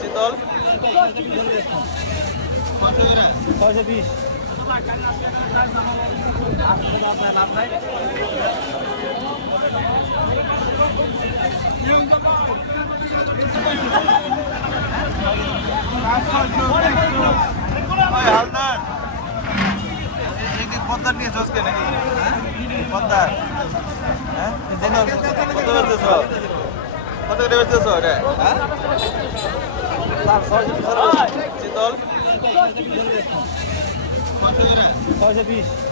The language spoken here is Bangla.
শীতল 620 হালদার পদ্মার নিয়ে চসকে নাকি পদ্মার হ্যাঁ কত বেচতেছ কত করে বেচতেছ এটা শীতল 620